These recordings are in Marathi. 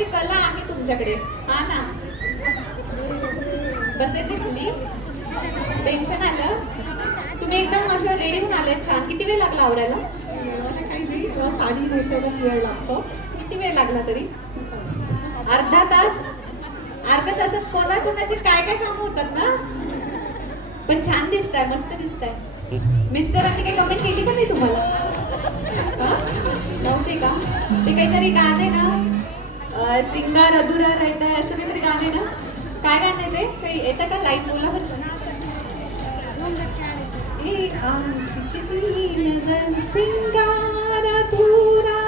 काहीतरी कला आहे तुमच्याकडे, हा ना. बसायचे खाली. टेन्शन आलं. तुम्ही एकदम असं रेडी होऊन आले, छान. किती वेळ लागला आवरायला? मला काही नाही, साडी नेसायलाच वेळ लागतो. किती वेळ लागला तरी? अर्धा तास. अर्ध्या तासात कोणाकोणाचे काय काय काम होतात ना. पण छान दिसताय, मस्त दिसताय. मिस्टरांनी काही कमेंट केली का नाही तुम्हाला? नव्हते का? ते काहीतरी गाणे ना, श्रृंगार अधुरा राहताय असं काहीतरी गाणे ना. काय गाणं आहे ते? काही येतं का? लाईट बोला बरं. श्रृंगार अधूरा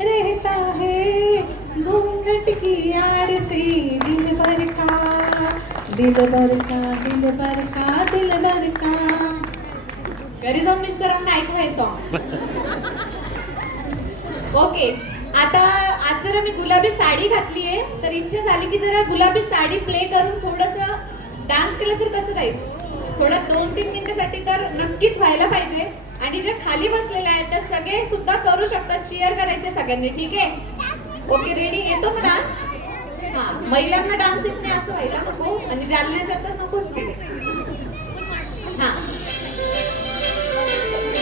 रहता है, घूंघट की आरती दिल भर का, दिल भर का, दिल भर का, दिल भर का. घरी जाऊन मिस्टरांना ऐकू हे सॉन्ग. ओके, आता आज जरा मी गुलाबी साडी घातली आहे, तर इच्छा झाली की जरा गुलाबी साडी प्ले करून थोडंसं डान्स केलं तर कसं राहील? थोडा 2-3 मिनिटासाठी तर नक्कीच व्हायला पाहिजे. आणि जे खाली बसलेले आहेत त्या सगळे सुद्धा करू शकतात. चीअर करायचे सगळ्यांनी, ठीक आहे? Okay, ready? येतो ना डान्स? हा, महिलांना डान्स येत नाही असं व्हायला नको, आणि जालन्याच्या तर नकोच पुढे. हा,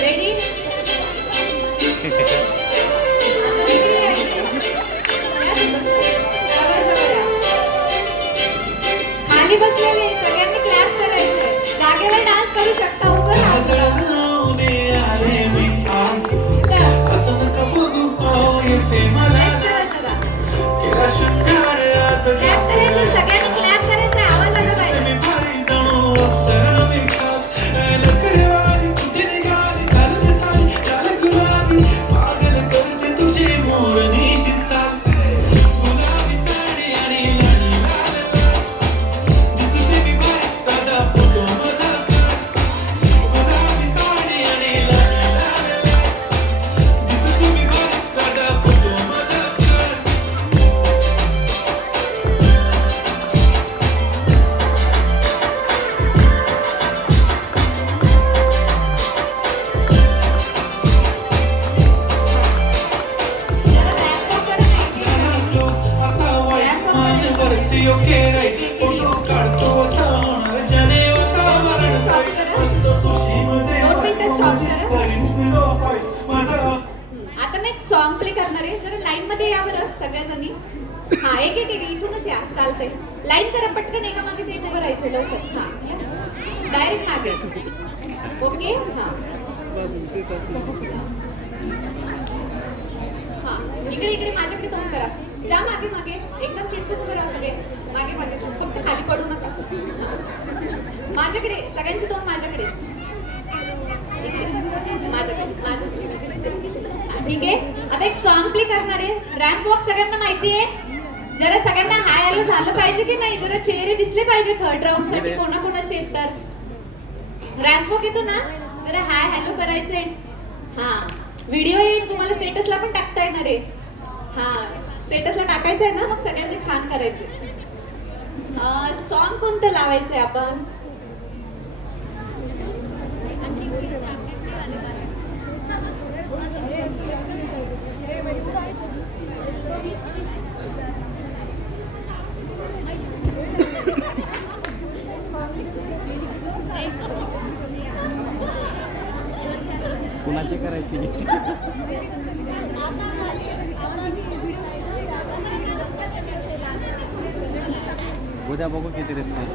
रेडी? खाली बसलेले सगळ्यांनी क्लॅप करायचंय. जागेवर डान्स करू शकता, उभं राहा. क्लॅप करायचं, सगळ्यांनी क्लॅप करायचं, आवाज आला पाहिजे. आता ना एक सॉन्ग प्ले करणार आहे. जरा लाईन मध्ये या बरं सगळ्याजणी. हा, एक एक एक इथूनच या, चालतंय. लाईन करा पटकन, एका मागेच्या इथे उभं राहायचं लवकर. हा, डायरेक्ट मागे. ओके, हा हा, इकडे इकडे माझ्याकडे तोंड करा. जा मागे मागे, एकदम चिटकून उभं राहा सगळे. मागे मागे, फक्त खाली पडू नका. माझ्याकडे, सगळ्यांचे तोंड माझ्याकडे. माझ्याकडे. ठीक आहे, आता एक सॉन्ग प्ले करणार आहे. रॅम्प वॉक सगळ्यांना माहिती आहे? जरा सगळ्यांना हाय हॅलो झालं पाहिजे की नाही? जरा चेहरे दिसले पाहिजे थर्ड राऊंड साठी कोणाकोणाचे आहेत तर. रॅम्प वॉक येतो ना, जरा हाय हॅलो करायचंय. हा, व्हिडिओ येईल तुम्हाला, स्टेटसला पण टाकता येणार आहे. हा, स्टेटसला टाकायचं आहे ना, मग सगळ्यांनी छान करायचंय. सॉन्ग कोणतं लावायचंय आपण? कुणाची करायची? उद्या बघू किती रिस्पॉन्स.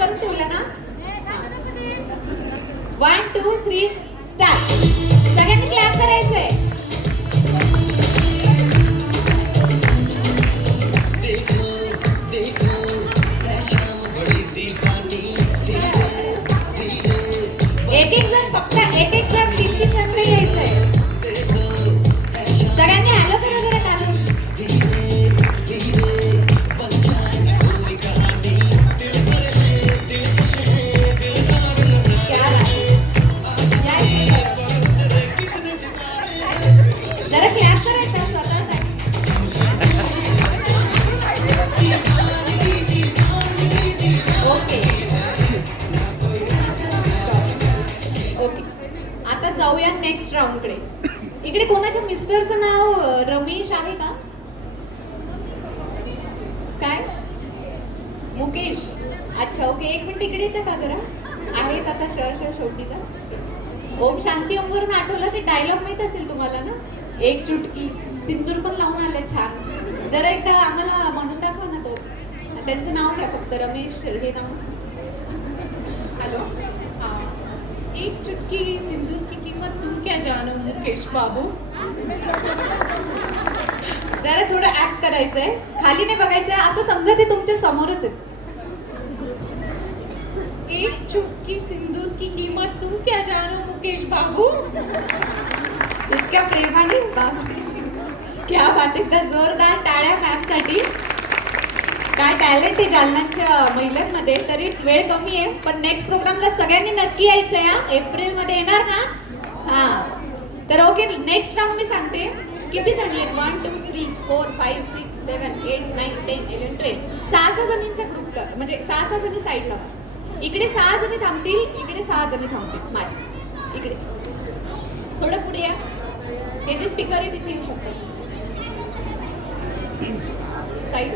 करून ठेवलं ना. 1 2 3 स्टार्ट. सगळ्यांनी क्लॅप करायचंय. एक एक जण, फक्त एक एक जण, 3-3 जण यायचंय. सगळ्यांनी हॅलो करा जरा. हॅलो. जरा क्लॅप करायचं स्वतःसाठी. ओके, मिस्टरचं नाव रमेश आहे का? काय? मुकेश. अच्छा ओके, एक मिनिट इकडे येतं का जरा? आहेच आता शेवटी तर. ओम शांती ओम वरून आठवलं, ते डायलॉग माहित असेल तुम्हाला ना, एक चुटकी सिंदूर पण लावून आले छान. जरा एकदा आम्हाला म्हणून दाखवा ना तो. त्यांचं नाव काय? फक्त रमेश हे नाव. हेलो एक चुटकी सिंदूर की कीमत तुम क्या जानो मुकेश बाबू. जरा थोडं ऍक्ट करायचंय, खाली नाही बघायचंय, असं समजा ते तुमच्या समोरच आहे. एक चुटकी सिंदूर की कीमत तुम क्या जानो मुकेश बाबू. इतक्या प्रेमाने बापरे. क्या बात, एकदा जोरदार टाळ्या मॅमसाठी. काय टॅलेंट आहे जालन्याच्या महिलांमध्ये. तरी वेळ कमी आहे, पण नेक्स्ट प्रोग्रामला सगळ्यांनी नक्की यायचंय हा. एप्रिलमध्ये येणार ना? हा तर ओके, नेक्स्ट राऊंड मी सांगते. किती जणी आहेत? 1 2 3 4 5 6 7 8 9 10 11 12. 6 जणींचा ग्रुप, म्हणजे 6 जणी साईडला. इकडे 6 जणी थांबतील, इकडे 6 जणी थांबतील. माझ्या इकडे थोडं पुढे या. हे जे स्पीकर आहे तिथे येऊ शकतात. Side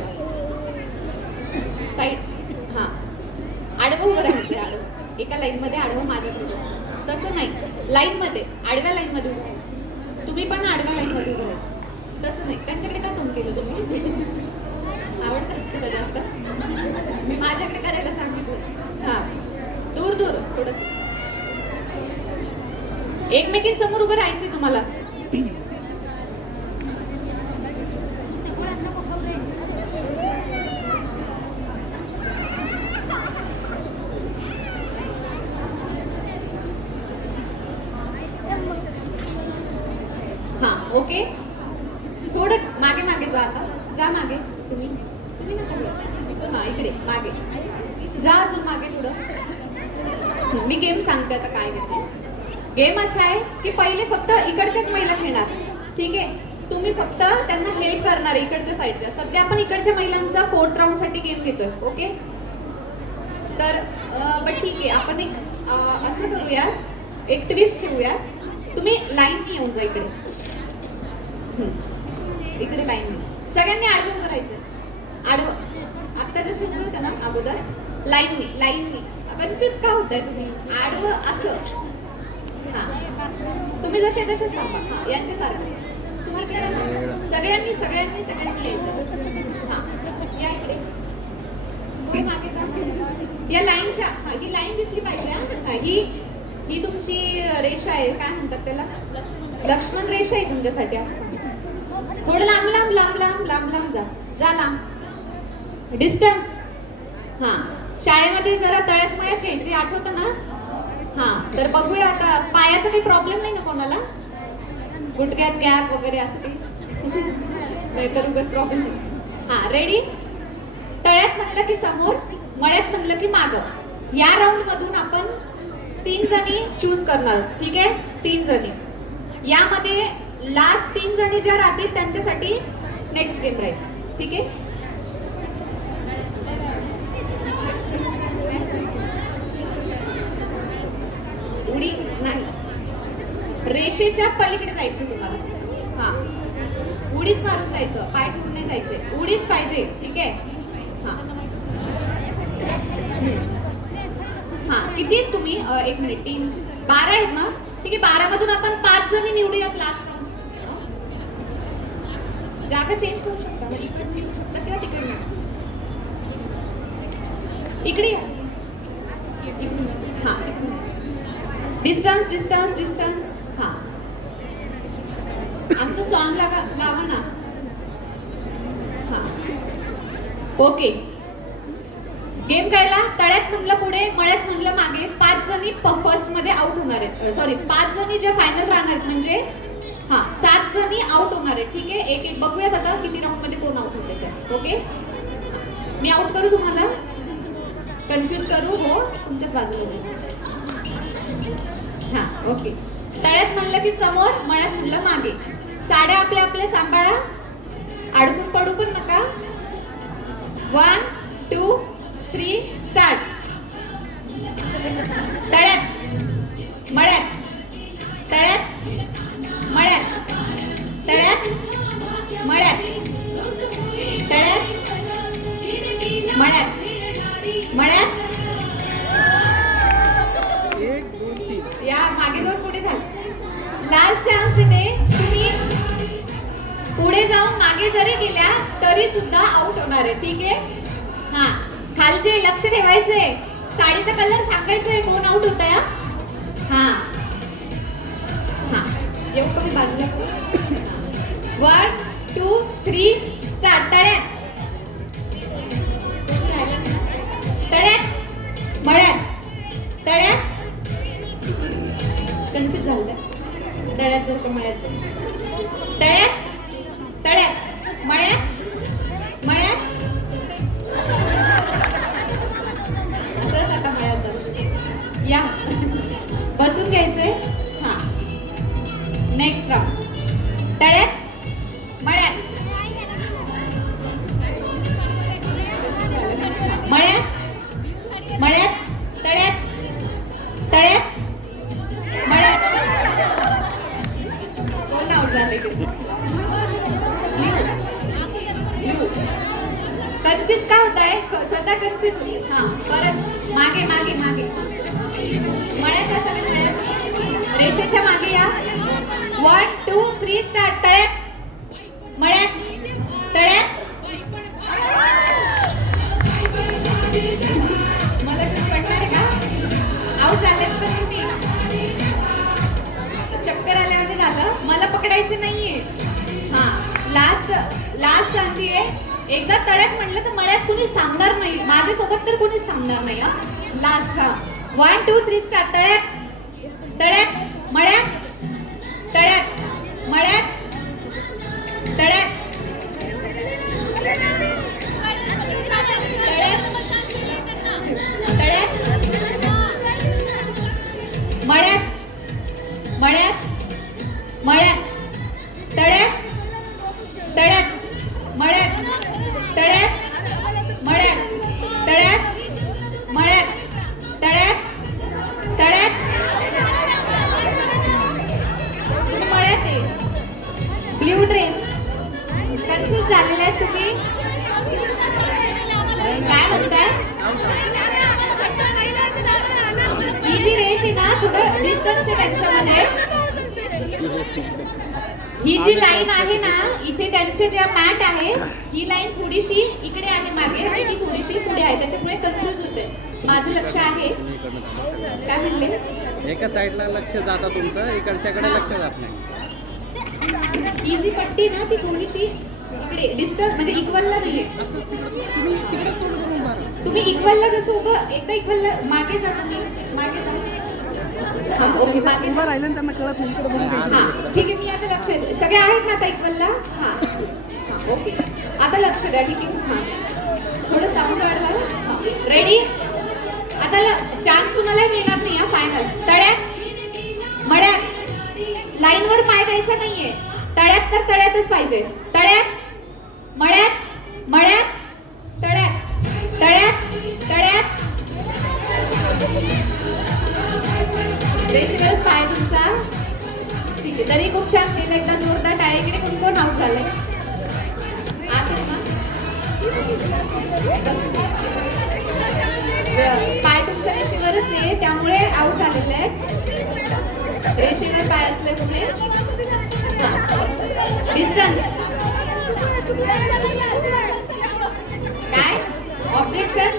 side. हां, आडवं उभं राहायचं आहे. आडवं एका लाईनमध्ये आडवं माझ्याकडे. तसं नाही, लाईनमध्ये आडव्या लाईनमध्ये उभं राहायचं. तुम्ही पण आडव्या लाईनमध्ये उभं राहायचं. तसं नाही. त्यांच्याकडे का तोंड केलं तुम्ही? आवडतं तुला जास्त? मी माझ्याकडे करायला सांगितलं. हां, दूर दूर थोडंसं. एकमेकींसमोर उभं राहायचंय तुम्हाला. हां ओके, थोडं मागे मागे जा. आता जा मागे. तुम्ही तुम्ही नका जा. हां इकडे मागे जा, अजून मागे थोडं. मी गेम सांगते आता काय घेते. गेम असा आहे की पहिले फक्त इकडच्याच महिला खेळणार, ठीक आहे? तुम्ही फक्त त्यांना हेल्प करणार इकडच्या साईडच्या. सध्या आपण इकडच्या महिलांचा 4th राऊंडसाठी गेम घेतोय, ओके? तर बट ठीक आहे, आपण एक असं करूया, एक ट्विस्ट ठेवूया. तुम्ही लाईननी येऊन जा इकडे. इकडे लाईननी सगळ्यांनी आडवं उभं राहायचं. आडवं आत्ता जसं उभं होतं ना अगोदर, लाईननी लाईननी. कन्फ्युज का होताय तुम्ही? आडवं असं. हां, तुम्ही जसे तसेच थांबा. हां, यांच्यासारखं तुम्ही इकडे या. सगळ्यांनी सगळ्यांनी सगळ्यांनी यायचं. हां, या इकडे. पुढे मागे जा. या लाईनच्या, हां ही लाईन दिसली पाहिजे. हां ही तुमची रेषा आहे. काय म्हणतात त्याला? लक्ष्मण रेषा आहे तुमच्यासाठी, असं सांगा. थोडं लांब लांब लांब लांब लांब लांब जा. जा लांब. डिस्टन्स. हां, शाळेमध्ये जरा तळ्यात मळ्यात घ्यायची, आठवतं ना? हां, तर बघूया आता. पायाचा काही प्रॉब्लेम नाही ना कोणाला? गुडघ्यात गॅप वगैरे असं काही तर उगाच प्रॉब्लेम नाही. हां रेडी? तळ्यात म्हणलं की समोर, मळ्यात म्हणलं की मागं. या राऊंड मधून आपण 3 जणी चूज करणार, ठीक आहे? 3 जणी. यामध्ये लास्ट 3 जणी ज्या राहतील त्यांच्यासाठी नेक्स्ट गेम राहील, ठीक आहे? उडी नाही, रेषेच्या पलीकडे जायचं तुम्हाला. हां, उडीच मारून जायचं, पाय ठेवून नाही जायचे. उडीच पाहिजे, ठीक आहे? हां हां, किती आहेत तुम्ही? एक मिनिट. 12 आहेत ना? ठीक आहे, 12 मधून आपण 5 जणी निवडूया लास्ट राऊंड. जागा चेंज करू शकता, इकडे येऊ शकता किंवा तिकडे नाही. इकडे या. हां, डिस्टन्स डिस्टन्स डिस्टन्स. हां, आमचं सॉन्ग लावा ना. हां ओके, गेम कळला? तळ्यात म्हणलं पुढे, मळ्यात म्हणलं मागे. 5 जणी फर्स्ट मध्ये आउट होणार आहेत. सॉरी, 5 जणी ज्या फायनल राहणार आहेत, म्हणजे हां 7 जणी आउट होणार आहेत, ठीक आहे? एक एक बघूयात आता किती राऊंड मध्ये कोण आउट होते ते, ओके? मी आउट करू तुम्हाला? कन्फ्यूज करू? हो, तुमच्याच बाजूला. हां ओके. तळ्यात म्हणलं की समोर, मळ्यात म्हणलं मागे. साड्या आपल्या आपल्या सांभाळा, अडकून पडू पण नका. 1 2 3 स्टार्ट. तळ्यात मळ्यात, तळ्यात मळ्यात. मळ्यात मळ्यात. 1 2 3. या मागे जाऊन पुढे झालं. लास्ट चान्स इथे. तुम्ही पुढे जाऊन मागे जरी गेल्या तरी सुद्धा आउट होणार आहे. ठीक आहे. हा खालचे लक्ष ठेवायचंय. साडीचा कलर सांगायचंय कोण आउट होत आहे. हा हा येऊ कमी बाजूला. 1 2 3 स्टार्ट. तळ्यात तळ्यात मळ्यात. तळ्यात कन्फ्युज झालं. तळ्यात जाऊ का मळ्यात जाऊ. तळ्यात तळ्यात मळ्यात मळ्यात. असंच आता मळ्यात जाऊ. या बसून घ्यायचंय. हा नेक्स्ट राऊंड. तळ्यात मळ्यात मळ्यात मळ्यात. तळ्यात तळ्यात मळ्यात. कोण आउट झाले. कन्फ्युज का होत आहे. स्वतः कन्फ्युज. हा परत मागे मागे मागे. मळ्यात असं नाही. मळ्यात रेषेच्या मागे या. 1 2 3 स्टार्ट. तळ्यात मळ्यात तळ्यात. मला तुम्ही पडणार आहे का. आऊट झालेत तर तुम्ही. चक्कर आल्यावर झालं. मला पकडायचं नाहीये. हा लास्ट सांगतेय. एकदा तळ्यात म्हटलं तर मळ्यात कुणीच थांबणार नाही. माझ्यासोबत तर कुणीच थांबणार नाही. लास्ट हा 1 2 3 स्टार्ट. तळ्यात तळ्यात मळ्यात तळ्यात मळ्यात तळ्यात मळ्यात मळ्यात मळ्यात. तळ्यात तळ्यात मळ्यात तळ्यात मळ्यात तळ्यात मळ्यात तळ्यात तळ्यात. तुम्ही मळ्यात आहे. Blue dress. कन्फ्युज झालेले आहेत तुम्ही. काय म्हणताय. ही जी रेष आहे ना थोडं डिस्टन्स आहे त्यांच्यामध्ये. ही जी लाईन आहे ना इथे त्यांचे ज्या मॅट आहे ही लाईन थोडीशी इकडे आहे मागे आणि ती थोडीशी पुढे आहे. त्याच्यामुळे कन्फ्युज होते. माझं लक्ष आहे. काय म्हणले. एका साईडला लक्ष जातं तुमचं, इकडच्याकडे लक्ष जात नाही. ही जी पट्टी ना ती थोडीशी इकडे डिस्टन्स म्हणजे इक्वलला नाहीये. तुम्ही इक्वलला जसं उभं एकदा इक्वलला मागे जा. तुम्ही मागे जा. हा ओके मागे जा. राहिलं त्यांना कळत नाही. हा ठीक आहे. मी आता लक्ष देते. सगळे आहेत ना आता इक्वलला. हा हा ओके आता लक्ष द्या. ठीक आहे. हा थोडं साऊंड वाढवा. रेडी. आता चान्स कुणाला मिळणार नाही. फायनल. तळ्यात मळ्यात. लाईनवर पाय द्यायचा नाहीये. तळ्यात तर तळ्यातच पाहिजे. तळ्यात मळ्यात मळ्यात तळ्यात तळ्यात तळ्यात. रेषेवरच पाय तुमचा. ठीक आहे. तरी खूप छान केलं. एकदा जोरदार टाळी. इकडे कोण कोण आउट झालंय. पाय तुमचा रेषेवरच आहे त्यामुळे आउट झालेले आहेत. रेषेवर पाय असले पुढे. डिस्टन्स. काय ऑब्जेक्शन.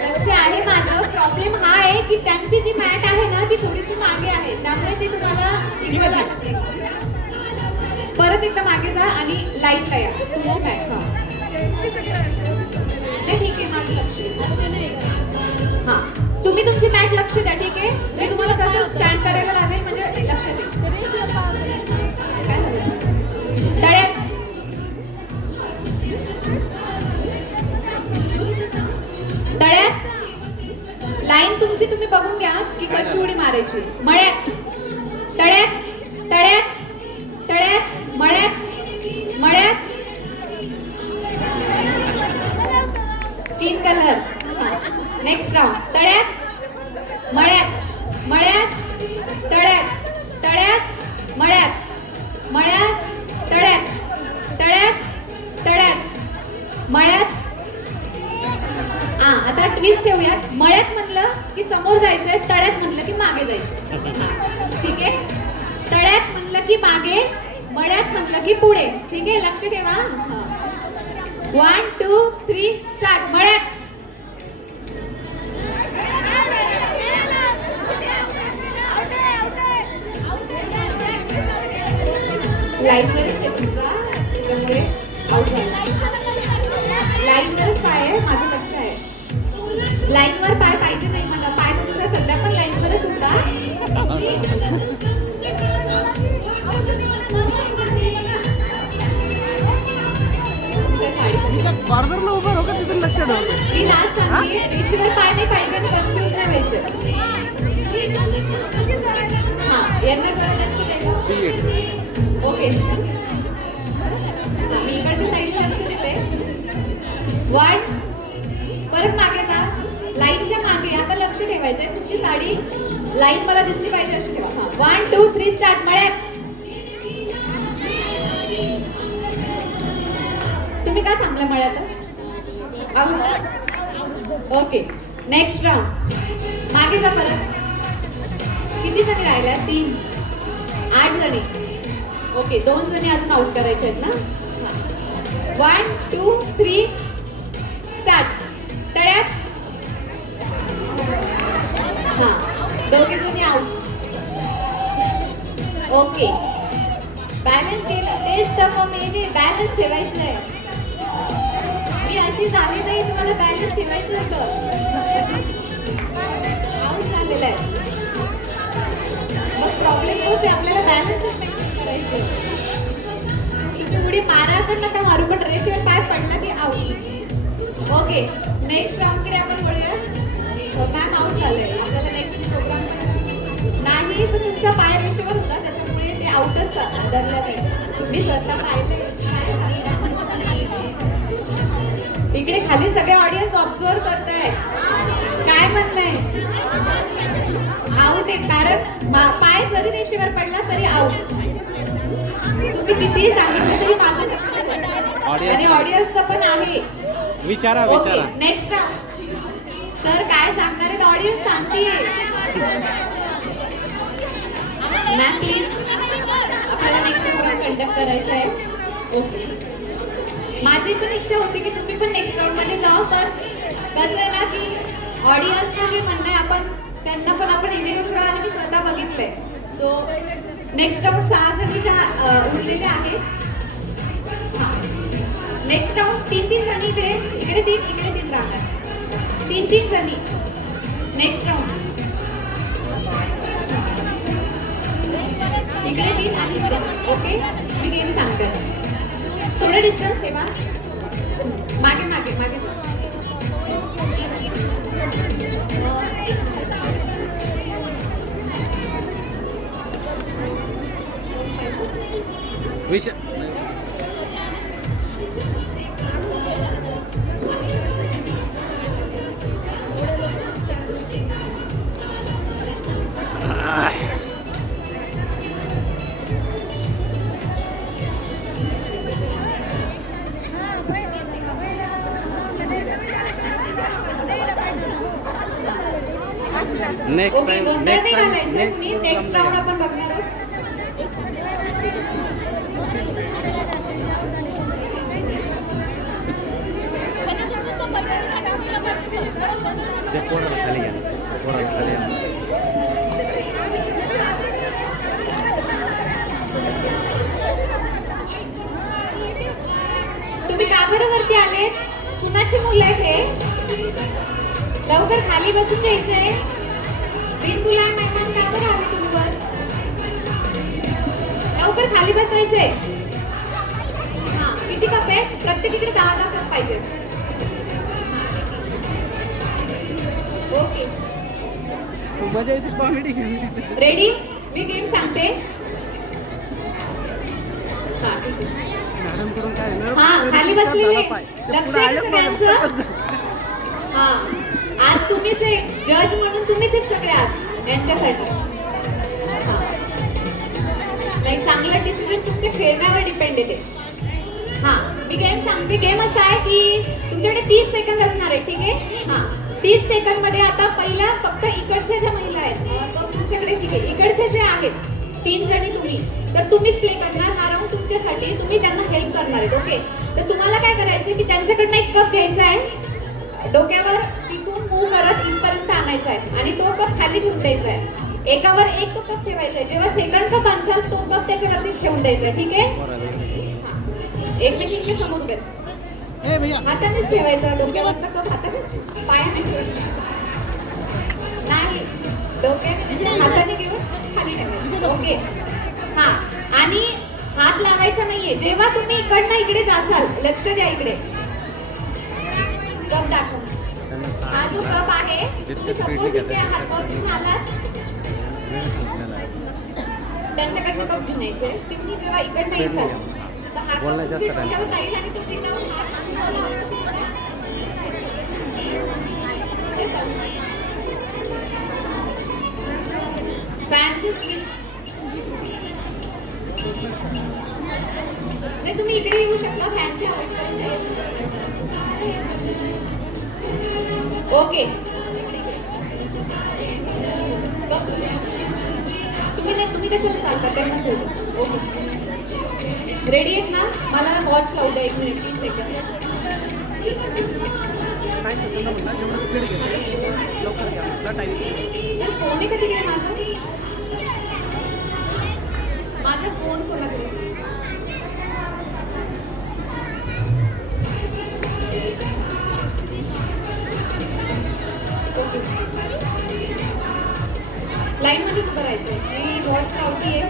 लक्ष आहे माझं. प्रॉब्लेम हा आहे की त्यांची जी मॅट आहे ना ती थोडीशी मागे आहे त्यामुळे ती तुम्हाला इक्वल वाटते. परत एकदा मागे जा आणि लाईटला या. तुमची मॅट. नाही ठीक आहे. माझं लक्ष. हा तुम्ही तुमची मॅट लक्ष द्या. ठीक आहे. मी तुम्हाला कसं स्टँड करायला लागेल म्हणजे लक्ष द्या. तळ्यात तळ्यात. लाईन तुमची तुम्ही बघून घ्या की कशी उडी मारायची. मळ्यात तळ्यात तळ्यात तळ्यात मळ्यात मळ्यात. Skin colour. Next round. तळ्यात मळ्यात मळ्यात तळ्यात तळ्यात मळ्यात मळ्यात तळ्यात तळ्यात तळ्यात मळ्यात ठेवूयात. मळ्यात म्हणलं की समोर जायचंय, तळ्यात म्हणलं की मागे जायचं. ठीक आहे. तळ्यात म्हणलं की मागे, मळ्यात म्हणलं की पुढे. ठीक आहे, लक्ष ठेवा. 1 2 3 स्टार्ट. मळ्यात. लाईनवरच आहे तुमचा, त्याच्यामुळे आउट झाला. लाईनवरच पाय आहे, माझं लक्ष आहे. लाईनवर पाय पाहिजे नाही मला. पाय तुमचा सध्या पण लाईनवरच होता. तुमच्या साडी बार्बरला उभं राहू का तिथून लक्ष ठेवतो. मी लास्ट सांगते, रेषेवर पाय नाही पाहिजे आणि कन्फ्युज नाही व्हायचं. हा, यांना जरा लक्ष द्यायचं. ओके, मी इकडच्या साईडला लक्ष देते. 1 परत मागे जा, लाईनच्या मागे. आता लक्ष ठेवायचंय, तुमची साडी लाईन मला दिसली पाहिजे अशी ठेवा. 1 2 3 स्टार्ट. मळ्यात. तुम्ही का थांबला मळ्यात? Okay, next round. मागे जा परत. किती जणी राहिल्या? 3 8 जणी. ओके, 2 जणी अजून आउट करायचे आहेत ना. 1 2 3 स्टार्ट. तळ्यात. हा, दोघे जणी आउट. ओके, बॅलन्स केलं. तेच तर मग मी बॅलन्स ठेवायचं आहे. मी अशी झाली नाही, तुम्हाला बॅलन्स ठेवायचं होतं. आउट झालेलं आहे. मग प्रॉब्लेम होते, आपल्याला बॅलन्स मेंटेन करायचं. उडी मारा पण नका मारू, पण रेषेवर पाय पडला की आउट. ओके, नेक्स्ट राऊंडकडे आपण वळूया. मॅम आउट झालंय. आपल्याला नेक्स्ट प्रोग्राम नाही, पण तुमचा पाय रेषेवर होता त्याच्यामुळे ते आउटच धरलं नाही. मी स्वतः पाहिजे. इकडे खाली सगळे ऑडियन्स ऑब्झर्व करताय. काय म्हणणं आउट आहे, कारण पाय जरी रेषेवर पडला तरी आउट. तुम्ही कितीही सांगितलं तरी माझं लक्ष आहे. आणि ऑडियन्सचं पण आहे. विचारा ओके, विचारा. Next round. सर काय सांगणार आहेत? ऑडियन्स सांगते. मॅम प्लीज, आपल्याला नेक्स्ट प्रोग्राम कंडक्ट करायचा आहे. ओके, माझी पण इच्छा होती की तुम्ही पण नेक्स्ट राऊंड मध्ये जाओ, तर कसं आहे ना की ऑडियन्सचं जे म्हणणं आहे आपण त्यांना पण आपण इव्हेंट करू आणि मी स्वतः बघितलंय. सो नेक्स्ट राऊंड 6 जणीच्या उरलेल्या आहेत. नेक्स्ट राऊंड 3 जणी. इकडे 3 राहणार. 3 जणी. नेक्स्ट राऊंड इकडे 3 आणि इकडे. ओके, मी गेम सांगते. थोडं डिस्टन्स ठेवा. मागे मागे मागे जा. नेक्स्ट ओके, टाइम गोंधळ नाही घालायचं तुम्ही. नेक्स्ट राऊंड आपण बघणार आहोत. ते पोराला खाली घ्या. पोराला खाली घ्या. तुम्ही का बरं वरती आले? कुणाची मुलं आहेत हे? लवकर खाली बसून द्यायचंय. बिनबुलाय मेहमान का बरं आले तुम्ही वर? लवकर खाली बसायचंय. हा, किती कप आहेत? प्रत्येकीकडे 10 कप पाहिजे. ओके, मजा येते कॉमेडी घेऊन. रेडी? मी गेम सांगते. हा, ठीक आहे. मॅडम करून काय हा, खाली बसलेले. लक्ष आहे सगळ्यांचं. हा, आज तुम्हीच आहे जज म्हणून. तुम्हीच आहेत सगळे आज यांच्यासाठी. हा, नाही, चांगला डिसिजन तुमच्या खेळण्यावर डिपेंड येते. हा, मी गेम सांगते. गेम असा आहे की तुमच्याकडे 30 सेकंद असणार आहे. ठीक आहे. हा, 30 सेकंड मध्ये आता पहिला फक्त इकडच्या ज्या महिला आहेत तो तुमच्याकडे ठीक आहे, इकडच्या ज्या आहेत 3 जणी तुम्ही, तर तुम्हीच प्ले करणार हा राऊंड तुमच्यासाठी, तुम्ही त्यांना हेल्प करणार आहेत. ओके, तर तुम्हाला काय करायचं की त्यांच्याकडनं एक कप घ्यायचा आहे, डोक्यावर तिथून मूव करत इथपर्यंत आणायचा आहे आणि तो कप खाली ठेवून द्यायचा आहे. एकावर एक तो कप ठेवायचा आहे. जेव्हा सेकंड कप आणसाल तो कप त्याच्यावरती ठेवून द्यायचा आहे. ठीक आहे, एकमेकींच्या समोर कर. हातानेच ठेवायचा, डोक्यावरचा कप हातानेच ठेव, पायाने ठेवायचा नाही, डोक्याने हाताने घेऊन खाली ठेवायचं. ओके, हा, आणि हात लावायचा नाहीये. जेव्हा तुम्ही इकडनं इकडे जासाल, लक्ष द्या इकडे, कप दाखव. हा जो कप आहे, तुम्ही सपोज इथे हातावरून आलात, त्यांच्याकडनं कप घेऊन यायचे. तुम्ही जेव्हा इकडनं येसाल तर हा कप तुमच्या डोक्यावर राहील आणि तो पिकावर फॅनचं स्विच. नाही, तुम्ही इकडे येऊ शकता फॅनच्या आवाजापर्यंत. ओके, तुम्ही कशाला चालता त्यांना सोडून. ओके, रेडी आहेत ना? मला वॉच लावू द्या 1 मिनिट 30 सेकंड. सर फोन आहे का तिकडे माझा फोन कोणाकडे? लाईन मध्येच उभं राहायचंय. मी वॉच लावतीये.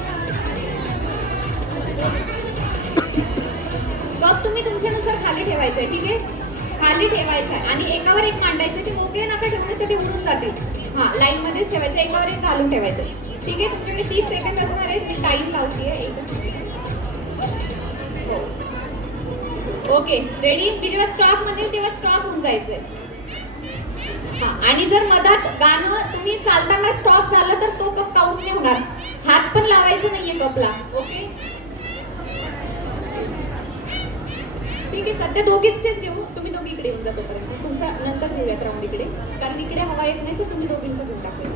कप तुम्ही तुमच्यानुसार खाली ठेवायचंय. ठीक आहे, खाली ठेवायचंय आणि एकावर एक मांडायचं. ते मोकळे नका ठेवणे, तर ते उडून जातील. हा, लाईन मध्येच ठेवायचं, एकावर एक घालून ठेवायचं. ठीक आहे, तुमच्याकडे 30 सेकंद असणार आहेत. मी टाइम लावतीये. एकच मिनिट. हो, ओके, रेडी. मी जेव्हा स्टॉप म्हणेल तेव्हा स्टॉप होऊन जायचंय. हा, आणि जर मधात गाणं तुम्ही चालताना स्टॉप झालं तर तो कप काउंट नाही होणार. हात पण लावायचं नाहीये कपला. ओके, ठीक आहे. सध्या दोघींचेच घेऊ. तुम्ही दोघी इकडे येऊन जा तोपर्यंत. तुमचा नंतर घेऊयात राऊंड इकडे, कारण इकडे हवा येत नाही, तर तुम्ही दोघींचं घेऊन टाकूया.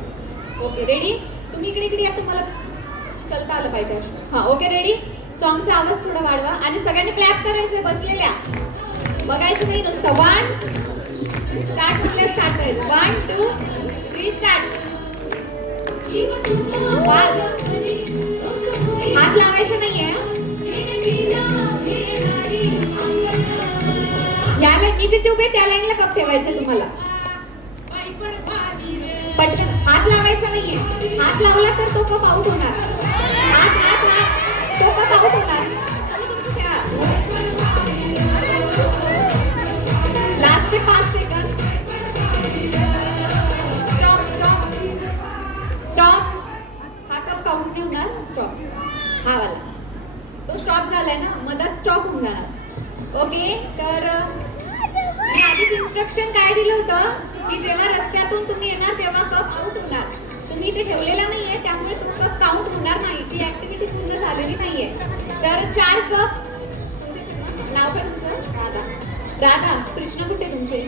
Okay, ready. तुम्ही इकडे इकडे या, तुम्हाला चलता आलं पाहिजे. हा, ओके, रेडी. सॉंगचा आवाज थोडा वाढवा आणि सगळ्यांनी क्लॅप करायचं. बसलेल्या बघायचं नाही नुसतं. 1 स्टार्ट म्हटलं स्टार्ट करायचं. 1 2 3 स्टार्ट. हात लावायचा नाहीये. या लाईन मी जिथे उभे त्या लाईनला कप ठेवायचं तुम्हाला. पटकन हात लावायचा नाहीये. हात लावला तर तो कप आउट होणार. हात तो कप आउट होणार. Last 5 second. स्टॉप. हा कप काउंट नाही होणार. स्टॉप. हा वाला तो स्टॉप झालाय ना, मधात स्टॉप होऊन जाणार. ओके, तर मी आधीच इन्स्ट्रक्शन काय दिलं होतं की जेव्हा रस्त्यातून तुम्ही येणार तेव्हा कप आउट होणार. तुम्ही इथे ठेवलेला नाहीये, त्यामुळे तो कप काउंट होणार नाही. ती ऍक्टिव्हिटी पूर्ण झालेली नाहीये. तर 4 कप. तुमचे नाव काय तुमचं? राधा. राधा. कृष्ण कुठे तुमचे?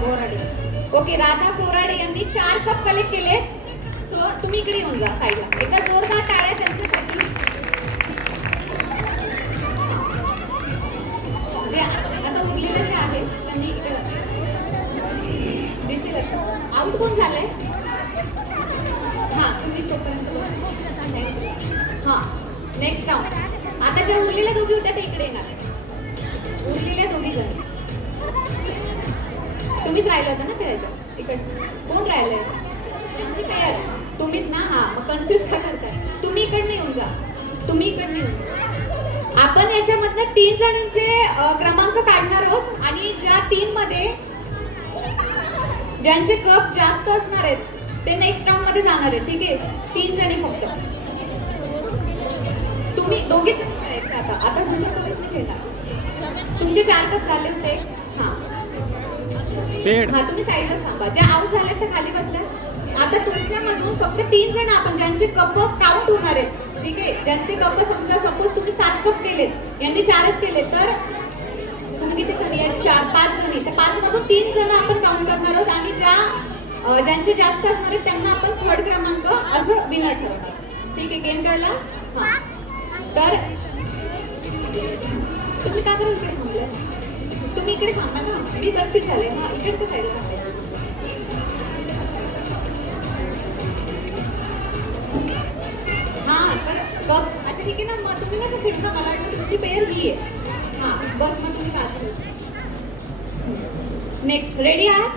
बोराडे. ओके, राधा बोराडे यांनी 4 कप कलेक्ट केलेत. सो तुम्ही इकडे येऊन जा साईडला. एकदा जोरदार टाळ्या त्यांच्यासाठी. जे आता उरलेले जे आहेत त्यांनी इकडे दिसेल. आउट कोण झालंय? हा, तुम्ही तोपर्यंत. हा, नेक्स्ट राऊंड. आता ज्या उरलेल्या दोघी होत्या त्या इकडे येणार. उरलेल्या दोघी जण तुम्हीच राहिलं होतं ना खेळायच्या. इकडे कोण राहिलंय? तुमची पेअर तुम्हीच ना. हा, मग कन्फ्युज का करताय? तुम्ही इकडनं येऊन जा. तुम्ही इकडनं येऊन जा. आपण याच्यामधनं 3 जणांचे क्रमांक काढणार आहोत आणि ज्या 3 मध्ये ज्यांचे कप जास्त असणार आहेत ते नेक्स्ट राऊंड मध्ये जाणार आहेत. ठीक आहे, 3 जणी फक्त. तुम्ही दोघीच खेळायचं. आता दुसरं कधीच नाही खेळणार. तुमचे 4 कप झाले होते. हा, तुम्ही साईडला थांबा. ज्या आउट झाल्यात त्या खाली बसल्या. आता तुमच्यामधून फक्त 3 जण आपण ज्यांचे कप काउंट होणार आहेत. ठीक आहे, ज्यांचे कप समजा सपोज तुम्ही 7 कप केलेत, यांनी 4च केले, तर तुम्ही किती जणी आहेत? 4 5 जणी. तर 5 आपण 3 जण आपण काउंट करणार आहोत आणि ज्यांचे जास्त असणार आहेत त्यांना आपण थर्ड क्रमांक असं विनर ठरवणार. ठीक आहे, गेम कळला? हा. तर तुम्ही का बरं इकडे थांबले? तुम्ही इकडे थांबा ना, मी कन्फ्यूज झाले. हा, इकडच्या साईडला थांबायचं. हा, तर कप अच्छा ठीक आहे ना, मग तुम्ही नका फिरणं, मला वाटतं तुमची पेअर ही आहे. हा, बस मग तुम्ही वाचलं. नेक्स्ट, रेडी आहात?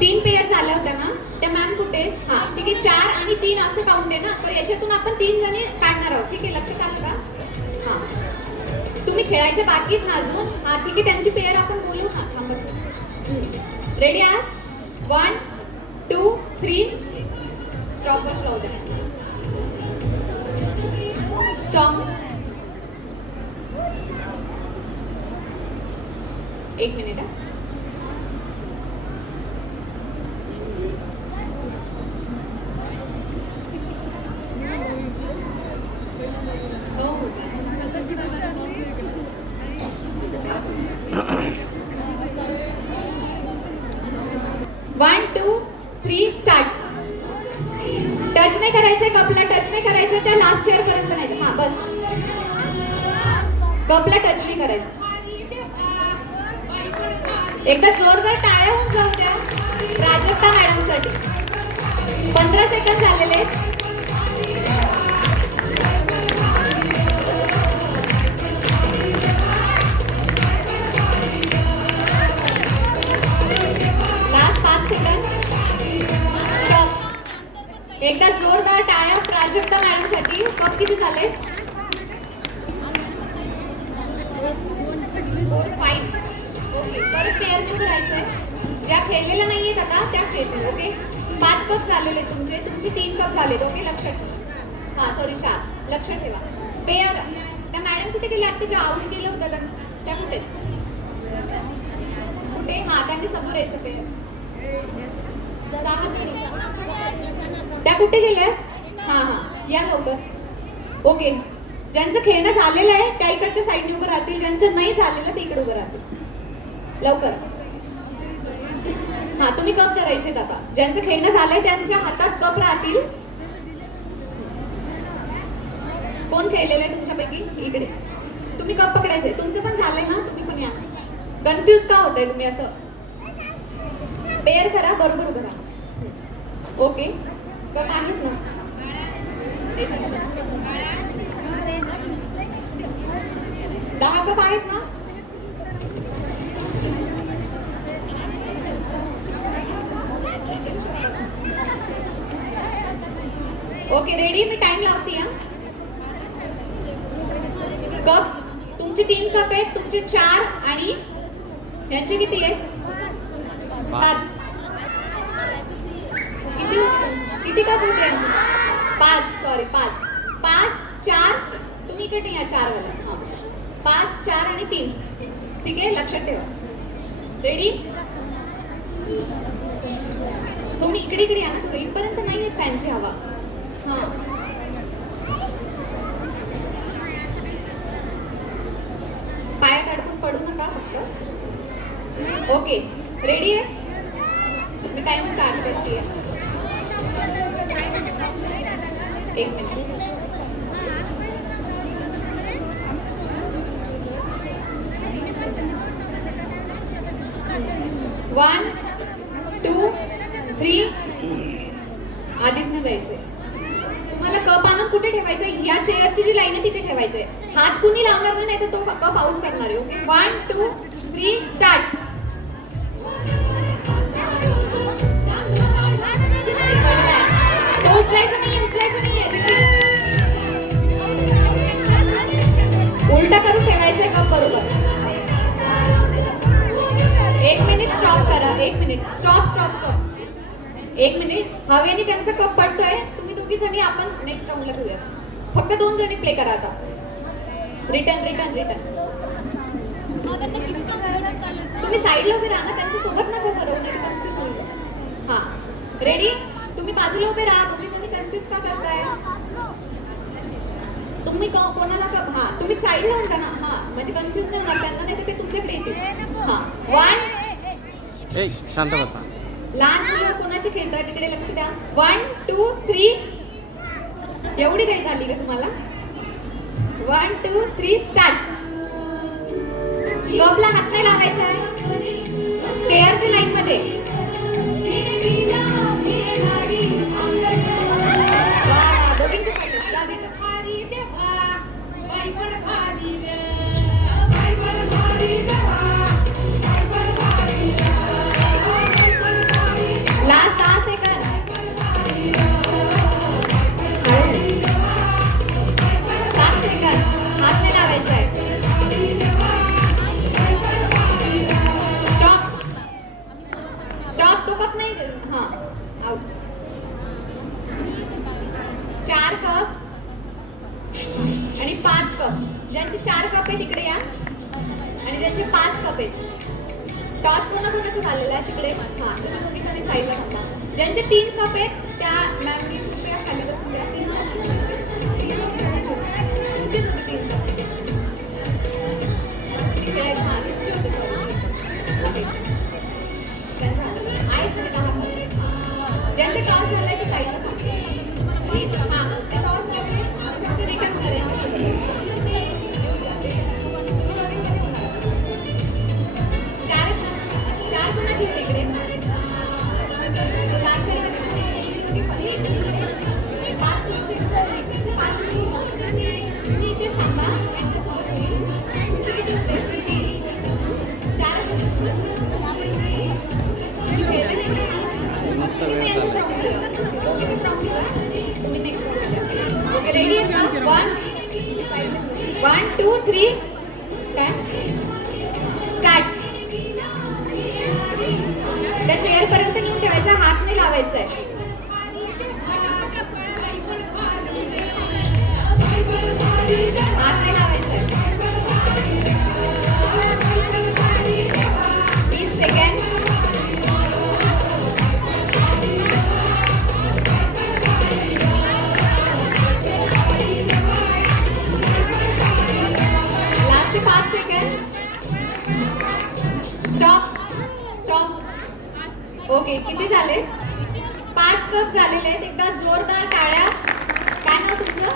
3 पेअर झाल्या होत्या ना, त्या मॅम कुठे? हा ठीक आहे, 4 आणि 3 असं काउंट आहे ना, तर याच्यातून आपण 3 जणी काढणार आहोत. ठीक आहे, लक्षात आलं का? हा, तुम्ही खेळायच्या बाकी आहेत ना अजून? हा ठीक आहे, त्यांची पेअर आपण बोलू. हा थांबा. रेडी आहात? 1 2 3 स्टॉप वॉच लावू द्या. Song 1 minute. हो हो वन टू 3 स्टार्ट. टच नाही करायचंय कपला, टच नाही करायचं त्या लास्ट चेअर पर्यंत नाही. हा बस, कपला टच नाही करायचं. एकदा जोरदार टाळ्या होऊन जाऊ द्या प्राजक्ता मॅडमसाठी. 15 सेकंद झालेले. Last 5 second. स्टॉप. एकदा जोरदार टाळ्या प्राजक्ता मॅडमसाठी. कप किती झाले? 4 5. ओके, परत पेअर मध्ये करायचंय. ज्या खेळलेल्या नाहीयेत आता त्या खेळतील. ओके, 5 कप झालेले तुमचे 3 कप झालेत. ओके, लक्षात ठेवा. हा सॉरी 4. लक्षात ठेवा. पेअर त्या मॅडम कुठे गेल्या? आता ज्या आउट केलं होतं त्या कुठे? कुठे? हा, त्यांनी समोर यायचं. पेअर 6 जणी त्या कुठे गेल्या? हा हा, या लवकर. ओके, ज्यांचं खेळणं झालेलं आहे त्या इकडच्या साईडने उभं राहतील, ज्यांचं नाही झालेलं ते इकडे उभं राहतील. लवकर. हा, तुम्ही कप करायचे आता. ज्यांचं खेळणं झालंय त्यांच्या हातात कप राहतील. कोण खेळलेलं आहे तुमच्यापैकी? इकडे तुम्ही कप पकडायचे. तुमचं पण झालंय ना, तुम्ही पण या. कन्फ्यूज का होताय तुम्ही असं? पेअर करा, बरोबर उभं राहा. ओके, कप आहेत ना याच्यामध्ये? 10 कप आहेत ना? Okay, ready? मी टाइम लावते. कप तुमचे 3 कप आहेत, तुमचे 4 आणि यांचे किती आहेत? 7. किती होते तुमचे? किती कप होते यांचे? 5. सॉरी 5 5 4. तुम्ही इकडे या 4 वाला. हा, 5 4 आणि 3. ठीक आहे, लक्षात ठेवा. रेडी? तुम्ही इकडे या ना, थोडं इथपर्यंत नाही येत फॅनची हवा. हा, पायात अडकून पडू नका फक्त. ओके, रेडी आहे? मी टाइम स्टार्ट करते. 1 मिनिट. वन 2 3. आधीच नाही जायचंय. तुम्हाला कप आणून कुठे ठेवायचंय? या चेअरची जी लाईन आहे तिथे ठेवायचंय. हात कुणी लावणार नाही तर तो कप आउट करणार आहे. Okay, 1 2 3 start. उचलायचं नाही, उचलायचं नाहीये. उलटा करून ठेवायचंय कप बरोबर. 1 मिनिट स्टॉप करा. 1 मिनिट स्टॉप. 1 मिनिट. हवेने त्यांचा कप पडतोय. तुम्ही दोघी जणी आपण नेक्स्ट राऊंडला खेळूया. फक्त 2 जणी प्ले करा आता. रिटर्न. तुम्ही साईडला उभे राहा ना, त्यांच्या सोबत नको बरोबर. हा, रेडी? तुम्ही बाजूला उभे राहा. दोघी जणी कन्फ्यूज का करताय? तुम्ही कोणाला का हा तुम्ही साईड लावून जा ना हा म्हणजे कन्फ्युज नाही होणार त्यांना नाही तर ते तुमच्याकडे येतील हा 1 ए शांत बसा. लहान मुलं कोणाची खेळतात तिकडे लक्ष द्या 1 2 3 एवढी काही झाली का तुम्हाला 1 2 3 स्टार्ट गपला हात नाही लावायचा आहे चेअरच्या लाईन मध्ये दोघींची लास्ट 6 सेकंद 7 सेकंद हात नाही लावायचा आहे स्टॉप तो कप नाही हा आउट 4 कप आणि 5 कप ज्यांचे 4 कप आहे तिकडे या आणि ज्यांचे 5 कप आहेत टॉस कोणाकोणाचं झालेलं आहे तिकडे हा तुम्ही दोघींनी साईडला थांबा ज्यांचे 3 कप आहेत त्या मॅम मी कृपया खाली बसून द्या तुमचेच होते 3 कप तुम्ही खेळायला हा तुमचे होते आहेत म्हणजे 10 कप ज्यांचे टॉस झालाय ते साईडला थांबा हा ते टॉस झाले ते रिटर्न करायचे चार कोणाची होते इकडे 5 इथे थांबा यांच्यासोबत होईल तुमचे किती होते 4 मस्त वेळ झाला. तुम्ही नेक्स्ट ओके रेडी आहे का 1 2 3 काय स्टार्ट त्या चेअर पर्यंत नेऊन ठेवायचा हात नाही लावायचा आहे हात नाही लावायचा आहे 20 second last 5 second stop okay किती झाले 5 कप झालेले आहेत एकदा जोरदार टाळ्या काय नाव तुमचं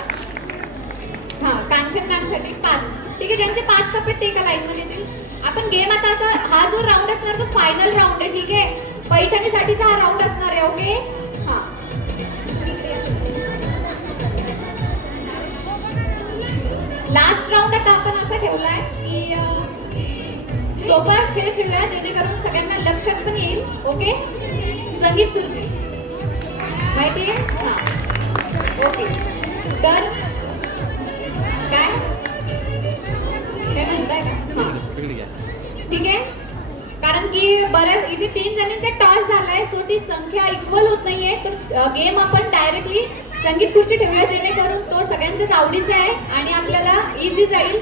हा कांचन मॅमसाठी 5 ठीक आहे ज्यांचे 5 कप आहेत ते एका लाईन मध्ये येतील आपण गेम आता हा जो राऊंड असणार तो फायनल राऊंड आहे ठीक आहे पैठणीसाठीचा हा राऊंड असणार आहे ओके हा लास्ट राऊंड आता आपण असं ठेवलाय की सोपा खेळ खेळूया जेणेकरून सगळ्यांना लक्षात पण येईल ओके संगीत खुर्ची माहिती आहे हा ओके तर काय म्हणताय का हा स्पीड घ्या. ठीक आहे कारण की बऱ्याच इथे 3 जणांचा टॉस झालाय सो ती संख्या इक्वल होत नाहीये तर गेम आपण डायरेक्टली संगीत खुर्ची ठेवूया जेणेकरून तो सगळ्यांचाच आवडीचा आहे आणि आपल्याला इझी जाईल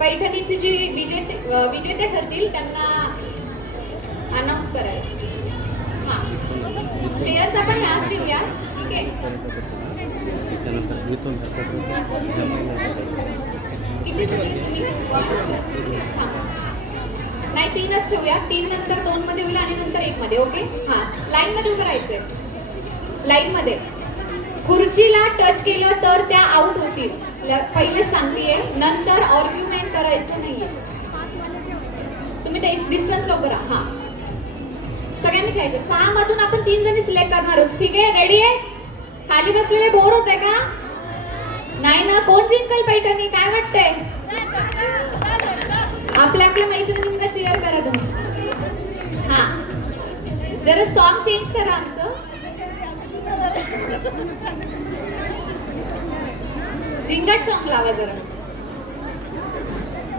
पैठणीचे जी विजेते ठरतील त्यांना अनाऊन्स करायला हा चेअर्स आपण ह्याच घेऊया ठीक आहे त्याच्यानंतर मिथून किती नाही 3च ठेवूया 3 नंतर 2 मध्ये होईल आणि नंतर 1 मध्ये ओके हा लाईन मध्ये उभं राहायचंय लाईन मध्ये खुर्चीला टच केलं तर त्या आउट होतील पहिलेच सांगतेय नंतर आर्ग्युमेंट करायचं नाहीये तुम्ही डिस्टन्स लवकर हा सगळ्यांनी खेळायचं 6 मधून आपण 3 जणी सिलेक्ट करणार आहोत ठीक आहे रेडी आहे खाली बसलेले बोर होत आहे का नाही ना कोण जिंकल पैठणी काय वाटतंय आपल्या मैत्रिणींना चेअर करा तुम्ही हा जरा सॉन्ग चेंज करा आमचं जिंगट सॉन्ग लावा जरा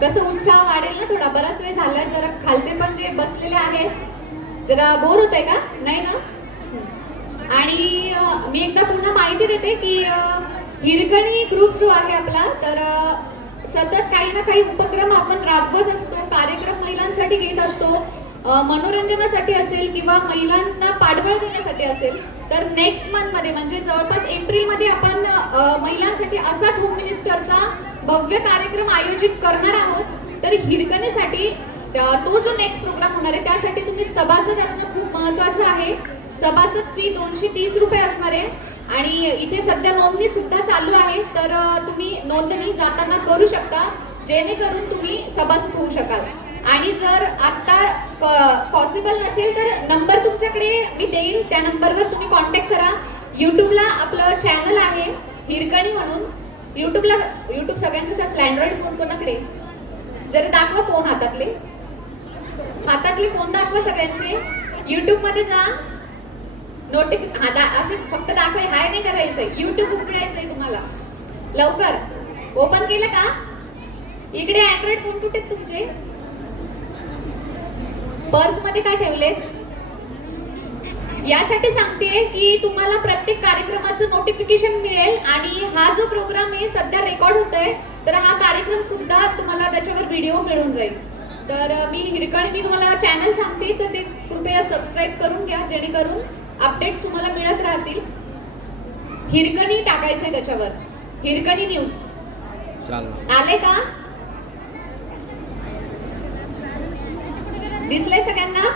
कसं उत्साह वाढेल ना थोडा बराच वेळ झालाय जरा खालचे पण जे बसलेले आहेत जरा बोर होत आहे का नाही ना आणि मी एकदा पुन्हा माहिती देते की हिरकणी ग्रुप जो आहे आपला तर सतत काही ना काही उपक्रम आपण राबवत असतो कार्यक्रम महिलांसाठी घेत असतो मनोरंजनासाठी असेल किंवा महिलांना पाठबळ देण्यासाठी असेल तर नेक्स्ट मंथ मध्ये म्हणजे जवळपास एप्रिल मध्ये आपण महिलांसाठी असाच होम मिनिस्टरचा भव्य कार्यक्रम आयोजित करणार आहोत. तर हिरकणीसाठी तो जो नेक्स्ट प्रोग्राम होणार आहे त्यासाठी तुम्ही सभासद असणं खूप महत्वाचं आहे. सभासद फी 230 रुपये असणार आहे आणि इथे सध्या नोंदणी सुद्धा चालू आहे. तर तुम्ही नोंदणी जाताना करू शकता जेणेकरून तुम्ही सभासद होऊ शकाल. आणि जर आता पॉसिबल नसेल तर नंबर तुमच्याकडे मी देईल, त्या नंबरवर तुम्ही कॉन्टॅक्ट करा. यूट्यूबला आपलं चॅनल आहे हिरकणी म्हणून. यूट्यूब सगळ्यांकडे असलं. अँड्रॉइड फोन कोणाकडे? जरा दाखवा फोन हातातले फोन दाखवा सगळ्यांचे. यूट्यूब मध्ये जा, असे फक्त दाखवाय, हाय नाही करायचंय. यूट्यूब उघडायचंय तुम्हाला. लवकर ओपन केलं का? इकडे अँड्रॉइड फोन कुठे आहेत तुमचे? पर्स मध्ये का ठेवले? यासाठी सांगते की तुम्हाला प्रत्येक कार्यक्रमाचं नोटिफिकेशन मिळेल आणि हा जो प्रोग्राम आहे सध्या रेकॉर्ड होतोय तर हा कार्यक्रम सुद्धा तुम्हाला त्याच्यावर व्हिडिओ मिळून जाईल. तर मी तुम्हाला चॅनल सांगते तर ते कृपया सबस्क्राईब करून घ्या जेणेकरून अपडेट्स तुम्हाला मिळत राहतील. हिरकणी टाकायचंय त्याच्यावर, हिरकणी न्यूज. आले का? दिसलंय सगळ्यांना?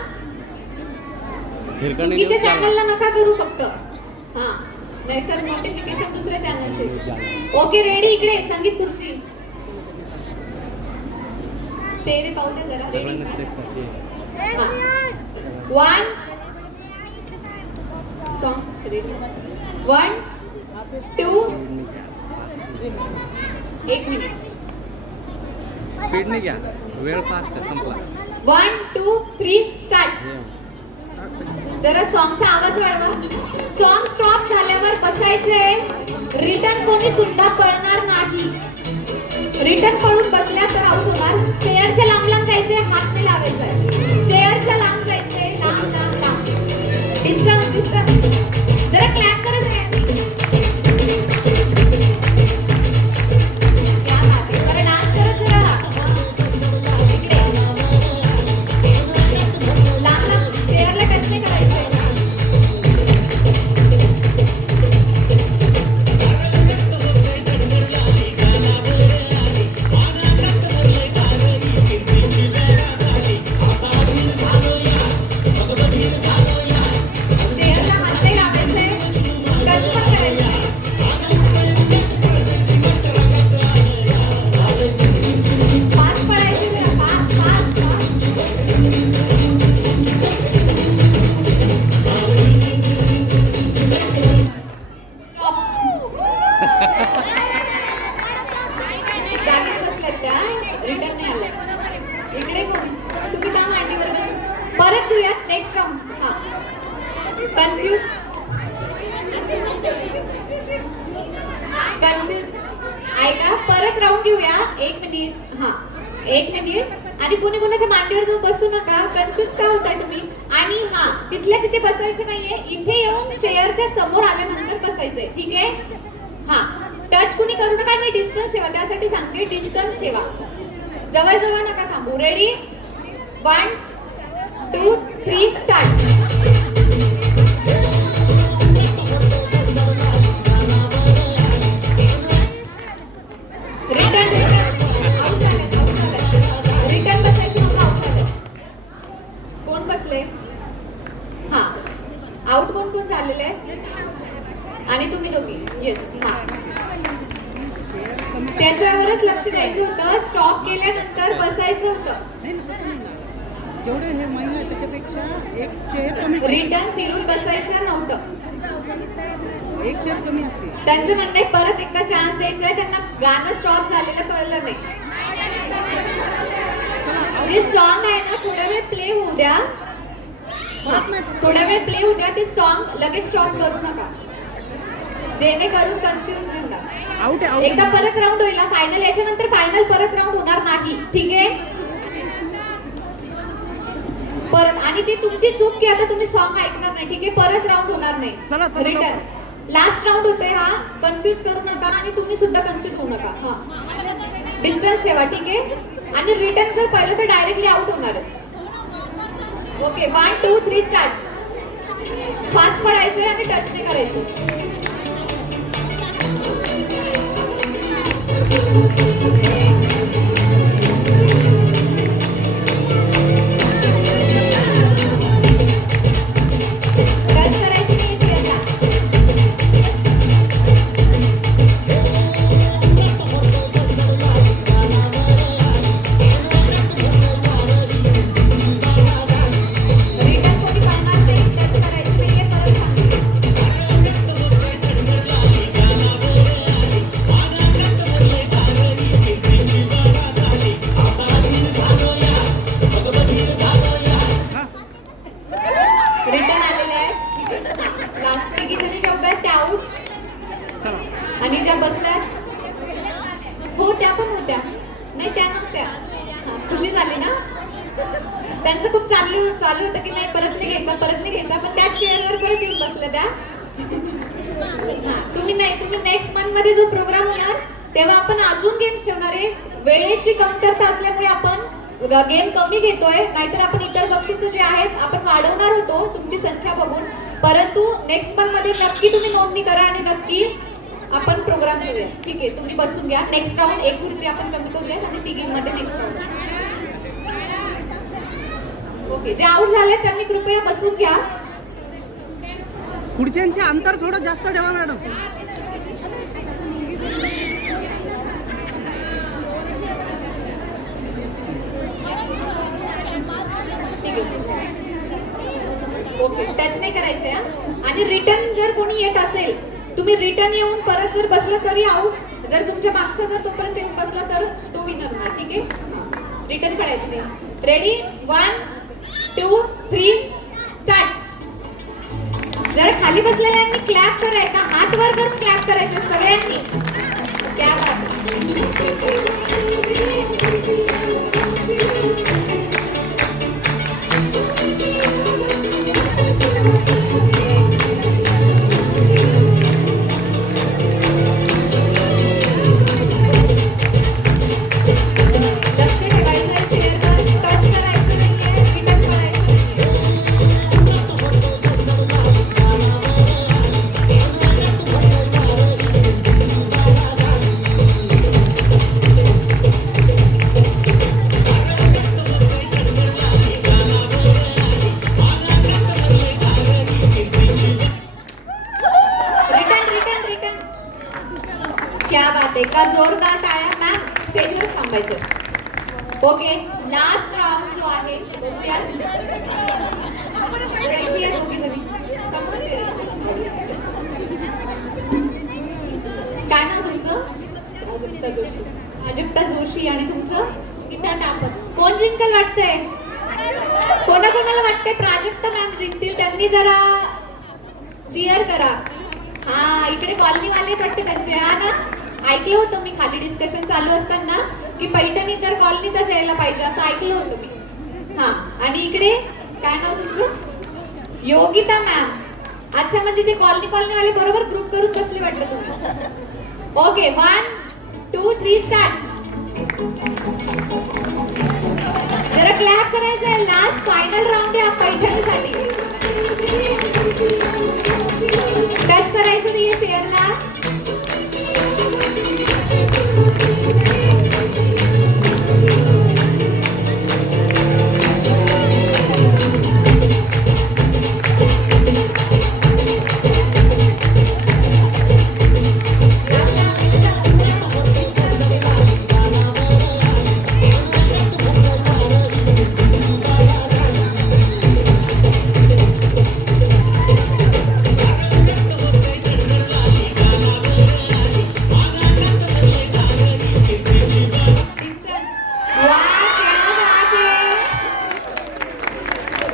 चुकीच्या चॅनलला नका करू फक्त, हा नाहीतर नोटिफिकेशन दुसऱ्या चॅनलचे. Okay ready? इकडे संगीत खुर्ची. चेहरे पाहू दे जरा. Ready? 1 song ready. 1 2 1 minute. Speed नाही घ्या, वेळ फास्ट संपला. 1 2 3 स्टार्ट. जरा सॉन्गचा आवाज वाढवा. सॉन्ग स्टॉप झाल्यावर बसायचंय. रिटर्न कोणी सुद्धा पळणार नाही. रिटर्न पळून बसल्या तर आऊट होणार. चेअरच्या लांब लांब जायचंय, हात नाही लावायचंय. चेअरच्या लांब जायचंय, लांब लांब लांब. डिस्टन्स जरा क्लॅप करत आहे. जरा डान्स करत जरा. इकडे लांब लांब चेअरला टच नाही करायचंय. चेअरला हात नाही लावायचंय, टच पण करायचंय. फास्ट पळायचं जरा, फास्ट फास्ट फास्ट. जागेत बसल्यात त्या, रिटर्न नाही आल्या. इकडे कोण? तुम्ही का मांडीवर बसून? परत घेऊयात नेक्स्ट राऊंड. हा कन्फ्यूज ऐका, परत राऊंड घेऊया. 1 मिनिट. हा 1 मिनिट. आणि कोणी कोणाच्या मांडीवर जाऊन बसू नका. कन्फ्यूज का होताय तुम्ही? आणि हा तिथल्या तिथे बसायचं नाहीये, इथे येऊन चेअरच्या समोर आल्यानंतर बसायचंय. ठीक आहे? हा टच कुणी करू नका आणि डिस्टन्स ठेवा. त्यासाठी सांगते डिस्टन्स ठेवा, जवळ जवळ नका थांबू. रेडी? 1 2 3 स्टार्ट. रिटर्न आउट झालं. रिटर्न बसायचं मग आउट झालं. कोण बसले? हा आउट कोण कोण झालेले? आणि तुम्ही दोघी. येस. हा त्याच्यावरच लक्ष द्यायचं होतं. स्टॉप केल्यानंतर बसायचं होतं. नाही ना, तसं नाही ना. जेवढे हे महिला त्याच्यापेक्षा एक चेअर कमी. रिटर्न फिरून बसायचं नव्हतं. एक चेअर कमी असते. त्यांचं म्हणणं आहे परत एकदा चान्स द्यायचा आहे. त्यांना गाणं स्टॉप झालेलं कळलं नाही. जे सॉन्ग आहे ना थोड्या वेळ प्ले होऊ द्या. थोड्या वेळ प्ले होऊ द्या. ते सॉन्ग लगेच स्टॉप करू नका जेणेकरून कन्फ्यूज नाही होणार. आउट आहे. एकदा परत राऊंड होईल फायनल. याच्यानंतर फायनल परत राऊंड होणार नाही. ठीक आहे? परत आणि ती तुमची चूक की आता तुम्ही सॉन्ग ऐकणार नाही. ठीक आहे? परत राऊंड होणार नाही. चला रिटर्न लास्ट राऊंड होते. हा कन्फ्यूज करू नका आणि तुम्ही सुद्धा कन्फ्यूज होऊ नका. हा डिस्टन्स ठेवा. ठीक आहे? आणि रिटर्न जर पाहिलं तर डायरेक्टली आउट होणार आहे. Okay 1 2 3 start. फास्ट पडायचंय आणि टच नाही करायचं. टच करायचं नाही चेअरला. रिटर्न कोणी पाळणार नाही, टच करायचं नाहीये, परत सांगते. रिटर्न आलेले आहेत. ठीक आहे. लास्ट तिघी जणी ज्या उभ्या आहेत त्या आऊट आणि ज्या बसल्या हो त्या पण होत्या. नाही त्या नव्हत्या. हा, खुशी झाली ना. त्यांचं खूप चालू होतं की नाही परत नाही घ्यायचा पण त्याच चेअरवर परत येऊन बसल्या त्या. हा तुम्ही नेक्स्ट मंथ मध्ये जो प्रोग्राम होणार तेव्हा आपण अजून गेम्स ठेवणार आहे. वेळेची कमतरता असल्यामुळे आपण गेम कमी घेतोय, नाहीतर आपण इतर बक्षिसं जे आहेत आपण वाढवणार होतो तुमची संख्या बघून. परंतु नेक्स्ट मंथ मध्ये नक्की तुम्ही नोंदणी करा आणि नक्की आपण प्रोग्राम ठेवूया. ठीक आहे, तुम्ही बसून घ्या. नेक्स्ट राऊंड एक खुर्ची आपण कमी करूयात आणि तिघींमध्ये नेक्स्ट राऊंड. ओके, जे आउट झाले त्यांनी कृपया बसून घ्या. खुर्च्यांचे अंतर थोडं जास्त ठेवा मॅडम. ठीक आहे. ओके, टच नाही करायचंय हा. आणि रिटर्न जर कोणी येत असेल तुम्ही रिटर्न येऊन परत जर बसलं तरी आउट. जर तुमच्या मागचा जर तोपर्यंत येऊन बसला तर तो विनर होणार. ठीक आहे, रिटर्न करायचं नाही. Ready 1 2 3 start. जरा खाली बसलेल्यांनी क्लॅप करायचा, हात वर करून क्लॅप करायचे सगळ्यांनी. क्या बात लक्ष ठेवायचं आहे चेअरवर. टच करायचं नाहीये, रिटर्न करायचं नाहीये. रिटर्न. क्या बात आहे. का जोरदार टाळ्या. मॅम स्टेजवर थांबायचं. ओके, लास्ट राऊंड जो आहे बघूया. जरा इथे या दोघी जणी समोरचे. काय नाव तुमचं? प्राजक्ता जोशी. आणि तुमचं? गीता टापर. कोण जिंकल वाटतंय? कोणाकोणाला वाटतंय प्राजक्ता मॅम जिंकतील? त्यांनी जरा चिअर करा. हा, इकडे कॉलनीवाले वाटते त्यांचे. हा ना, ऐकलं होतं मी खाली डिस्कशन चालू असताना की पैठणी तर कॉलनीतच यायला पाहिजे असं ऐकलं होतं मी. हा, आणि इकडे काय नाव तुमचं? योगिता मॅम. अच्छा, म्हणजे ते कॉलनीवाले बरोबर ग्रुप करून बसले वाटतं तुम्ही. Okay, 1 2 3 start. जरा क्लॅप करायचं आहे. लास्ट फायनल राऊंड आहे पैठणीसाठी. टच करायचं नाहीये चेअरला.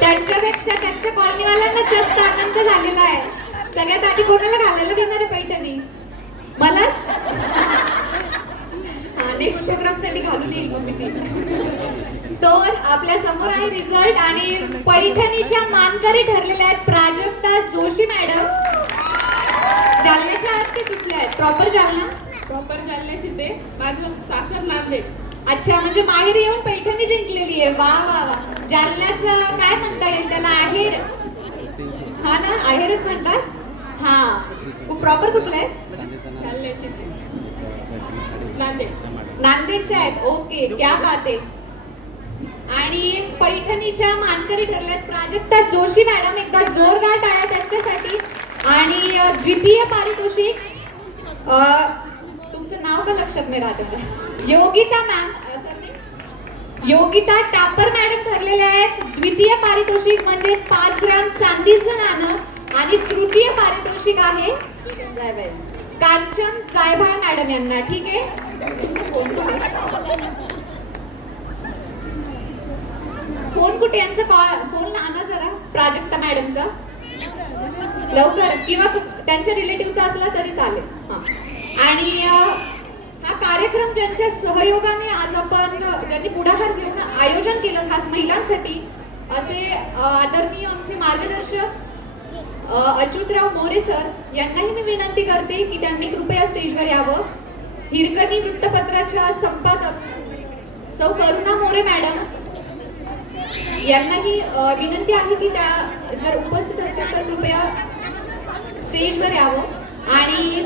त्यांच्यापेक्षा त्यांच्या कॉलनीवाल्यांना जास्त आनंद झालेला आहे. सगळ्यात आधी कोणाला घालायला देणार आहे पैठणी? मलाच. हा, नेक्स्ट प्रोग्राम साठी घालून येईल मग मी ती. तर आपल्या समोर आहे रिझल्ट आणि पैठणीच्या मानकरी ठरलेल्या आहेत प्राजक्ता जोशी मॅडम. जालन्याच्या आहात की कुठल्या आहेत? प्रॉपर जालना? प्रॉपर जालन्याचीच आहे. माझं सासर नांदेड. अच्छा, म्हणजे माहेर येऊन पैठणी जिंकलेली आहे. वा वा वा. जालन्याचं काय म्हणता येईल त्याला? आहेर. हा ना आहेरच म्हणतात. हा प्रॉपर कुठलं आहे? नांदेडच्या आहेत. ओके, क्या बात आहे. आणि पैठणीच्या मानकरी ठरल्यात प्राजक्ता जोशी मॅडम. एकदा जोरदार टाळ्या त्यांच्यासाठी. आणि द्वितीय पारितोषिक तुमचं नाव का लक्षात नाही राहत मला? योगिता मॅम योगिता टापर मॅडम ठरलेल्या आहेत. द्वितीय पारितोषिक म्हणजे 5 ग्रॅम चांदीचं नाणं. आणि तृतीय पारितोषिक आहे कांचन जायभाय मॅडम यांना. ठीक आहे, फोन कुठे यांचा? फोन आणा जरा प्राजक्ता मॅडमचा लवकर, किंवा त्यांच्या रिलेटिव्हचा असला तरी चालेल. आणि हा कार्यक्रम ज्यांच्या सहयोगाने आज आपण ज्यांनी पुढाकार घेऊन आयोजन केलं खास महिलांसाठी, असे आदरणीय आमचे मार्गदर्शक अच्युतराव मोरे सर यांनाही मी विनंती करते की त्यांनी कृपया स्टेजवर यावं. हिरकणी वृत्तपत्राच्या संपादक सौ करुणा मोरे मॅडम यांनाही विनंती आहे की त्या जर उपस्थित असतील तर कृपया स्टेजवर यावं. आणि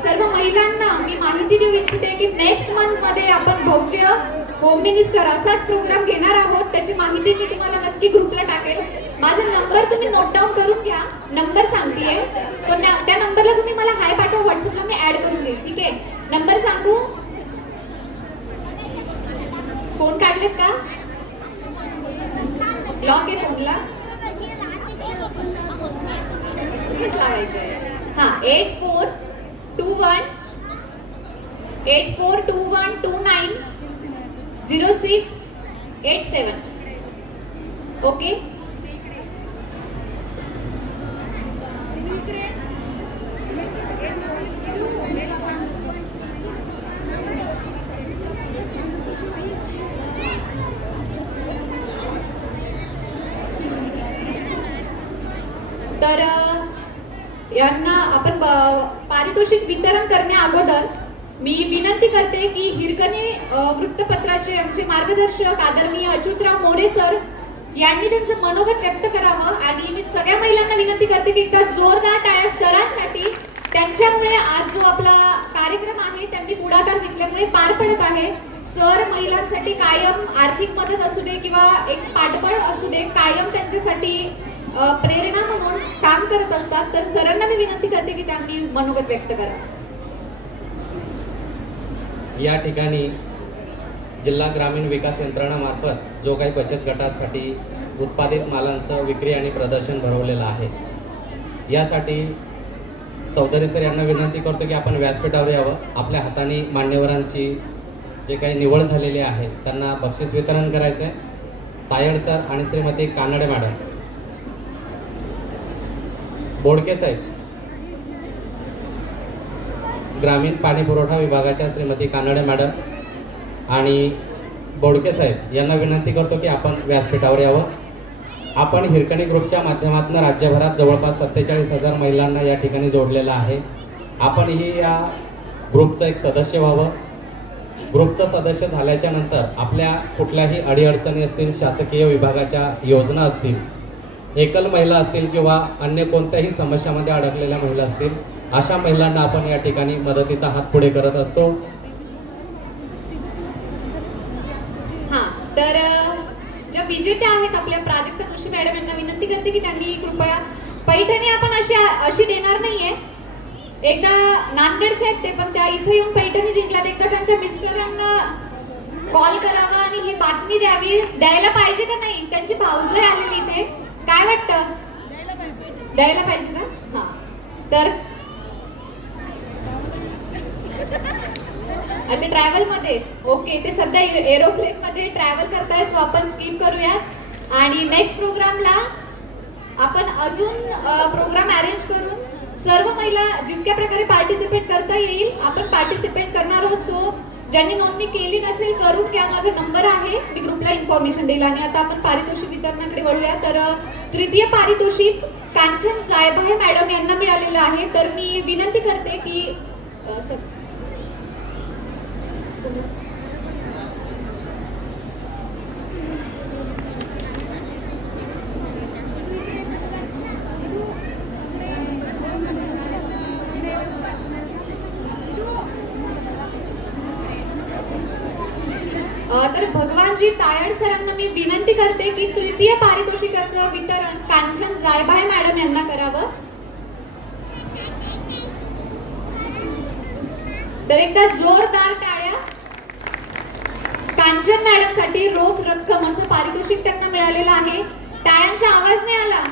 सर्व महिलांना मी माहिती देऊ इच्छिते की नेक्स्ट मंथ मध्ये आपण भव्य होम मिनिस्टर असाच प्रोग्राम घेणार आहोत. त्याची माहिती मी तुम्हाला नक्की ग्रुपला टाकेल. माझा नंबर तुम्ही नोट डाऊन करून घ्या. नंबर सांगतेय, तो त्या नंबरला तुम्ही मला हाय पाठवा, व्हॉट्सअपला मी ऍड करून देईल. ठीक आहे, नंबर सांगू? फोन काढलेत का? लॉक आहे फोनला? लावायचं आहे. हा, 8421290687. ओके, तर यांना आपण पारितोषिक वितरण करण्या अगोदर मी विनंती करते की हिरकणी वृत्तपत्राचे आमचे मार्गदर्शक आदरणीय अच्युतराव मोरे सर यांनी त्यांचं मनोगत व्यक्त करावं. आणि मी सगळ्या महिलांना विनंती करते की एकदा जोरदार टाळ्या सरांसाठी. त्यांच्यामुळे आज जो आपला कार्यक्रम आहे त्यांनी पुढाकार घेतल्यामुळे पार पडत आहे. सर महिलांसाठी कायम आर्थिक मदत असू दे किंवा एक पाठबळ असू दे, कायम त्यांच्यासाठी प्रेरणा म्हणून काम करत असतात. तर सरांना मी विनंती करते की त्यांनी मनोगत व्यक्त करा. या ठिकाणी जिल्हा ग्रामीण विकास यंत्रणामार्फत जो काही बचत गटासाठी उत्पादित मालांचं विक्री आणि प्रदर्शन भरवलेलं आहे, यासाठी चौधरी सर यांना विनंती करतो की आपण व्यासपीठावर यावं. आपल्या हाताने मान्यवरांची जे काही निवड झालेली आहे त्यांना बक्षीस वितरण करायचं आहे. तायड सर आणि श्रीमती कानडे मॅडम, बोडके साहेब, ग्रामीण पाणी पुरवठा विभागाच्या श्रीमती कानडे मॅडम आणि बोडके साहेब यांना विनंती करतो की आपण व्यासपीठावर यावं. आपण हिरकणी ग्रुपच्या माध्यमातून राज्यभरात जवळपास 47,000 महिलांना या ठिकाणी जोडलेलं आहे. आपणही या ग्रुपचं एक सदस्य व्हावं. ग्रुपचं सदस्य झाल्याच्या नंतर आपल्या कुठल्याही अडीअडचणी असतील, शासकीय विभागाच्या योजना असतील, एकल महिला असतील किंवा अन्य कोणत्याही समस्यामध्ये अडकलेल्या महिला असतील, अशा महिलांना आपण या ठिकाणी मदतीचा हात पुढे करत असतो. हा, तर ज्या विजेत्या आहेत आपल्या प्राजक्ता जोशी मॅडम यांना विनंती करते की त्यांनी कृपया, पैठणी आपण अशी देणार नाहीये. एकदा नांदेडचे आहेत ते, पण त्या इथे येऊन पैठणी जिंकल्यात. एकदा त्यांच्या मिस्टरांना कॉल करावा आणि ही बातमी द्यायला पाहिजे का नाही? त्यांची भाऊजय आलेली इथे, काय वाटतं? द्यायला पाहिजे ना? हा, तर अच्छा, ट्रॅव्हल मध्ये. ओके, ते सध्या एरोप्लेन मध्ये ट्रॅव्हल करताय, सो आपण स्किप करूयात. आणि नेक्स्ट प्रोग्रामला आपण अजून प्रोग्राम अरेंज करून सर्व महिला जितक्या प्रकारे पार्टिसिपेट करता येईल आपण पार्टिसिपेट करणार आहोत. सो ज्यांनी नोंदणी केली नसेल करून घ्या. माझा नंबर आहे, मी ग्रुपला इन्फॉर्मेशन देईल. आणि आता आपण पारितोषिक वितरणाकडे वळूया. तर तृतीय पारितोषिक कांचन जायभाय मॅडम यांना मिळालेलं आहे. तर मी विनंती करते की तर भगवानजी तायड सरांना मी विनंती करते की तृतीय पारितोषिकाचं वितरण कांचन जायभाय मॅडम यांना करावं. तर एकदा जोरदार टाळ्या. कांचन मॅडम साठी रोख रक्कम असं पारितोषिक त्यांना मिळालेलं आहे. टाळ्यांचा आवाज नाही आला.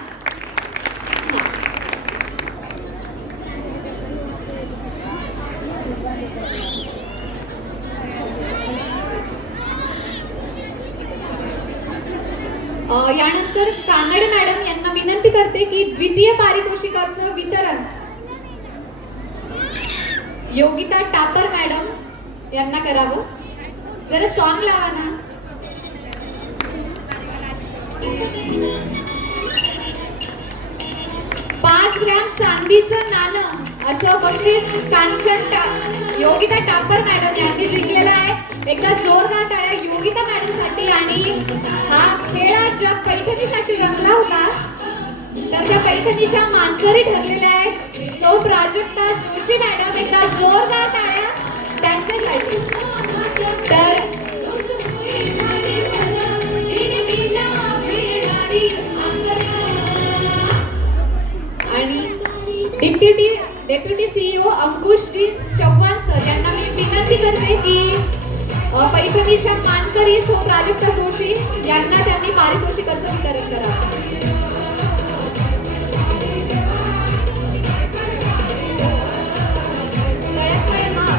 यानंतर कानडे मॅडम यांना विनंती करते की द्वितीय पारितोषिकाचं वितरण योगिता टापर मॅडम यांना करावं. जरा सॉन्ग लावा ना. पाच ग्रॅम चांदीचं नाणं असं बक्षीस कांचन योगिता टापर मॅडम यांनी जिंकलेलं आहे. एकदा जोरदार टाळ्या योगिता मॅडम साठी. आणि हा खेळ ज्या पैठणीसाठी रंगला होता तर त्या पैठणीच्या मानकरी ठरलेल्या आहेत सौ प्राजक्ता जोशी मॅडम. एकदा जोरदार टाळ्या त्यांच्यासाठी. तर आणि deputy CEO Ankushji Chavan sir यांना मी विनंती करते की पैठणीच्या मानकरी सौ प्राजक्ता जोशी यांना त्यांनी पारितोषिकाचं वितरण करावं.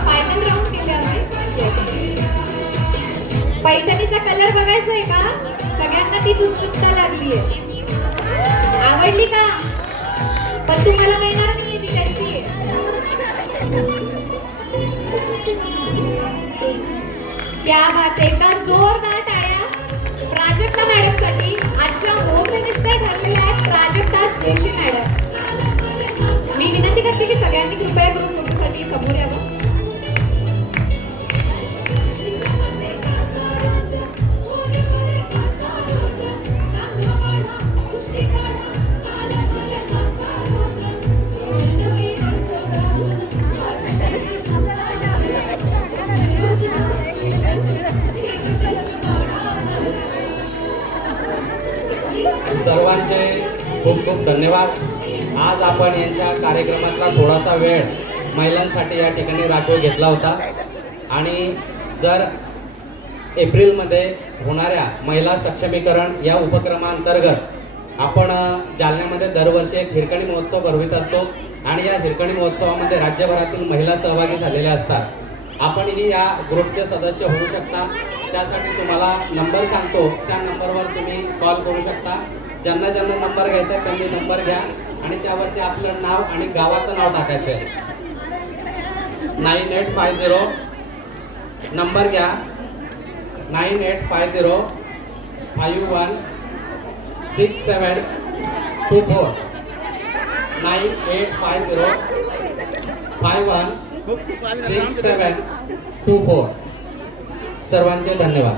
फायनल राऊंड केले आम्ही. पैठणीचा कलर बघायचा आहे का? सगळ्यांना ती उत्सुकता लागली आहे. आवडली का? पण तुम्हाला मिळणार नाहीये ती त्यांची. क्या बात आहे. का जोरदार टाळ्या प्राजक्ता मॅडम साठी. आजच्या होम मिनिस्टर ठरलेल्या आहेत प्राजक्ता जोशी मॅडम. मी विनंती करते की सगळ्यांनी कृपया ग्रुप फोटोसाठी समोर यावं. सर्वांचे खूप खूप धन्यवाद. आज आपण यांच्या कार्यक्रमातला थोडासा वेळ महिलांसाठी या ठिकाणी राखून घेतला होता. आणि जर एप्रिलमध्ये होणाऱ्या महिला सक्षमीकरण या उपक्रमांतर्गत आपण जालन्यामध्ये दरवर्षी एक हिरकणी महोत्सव भरवित असतो. आणि या हिरकणी महोत्सवामध्ये राज्यभरातील महिला सहभागी झालेल्या असतात. आपणही या ग्रुपचे सदस्य होऊ शकता. त्यासाठी तुम्हाला नंबर सांगतो, त्या नंबरवर तुम्ही कॉल करू शकता. ज्यांना ज्यांना नंबर घ्यायचा आहे त्यांनी नंबर घ्या आणि त्यावरती आपलं नाव आणि गावाचं नाव टाकायचं आहे. 9850 नंबर घ्या. 9850 516724 9850 516724. सर्वांचे धन्यवाद.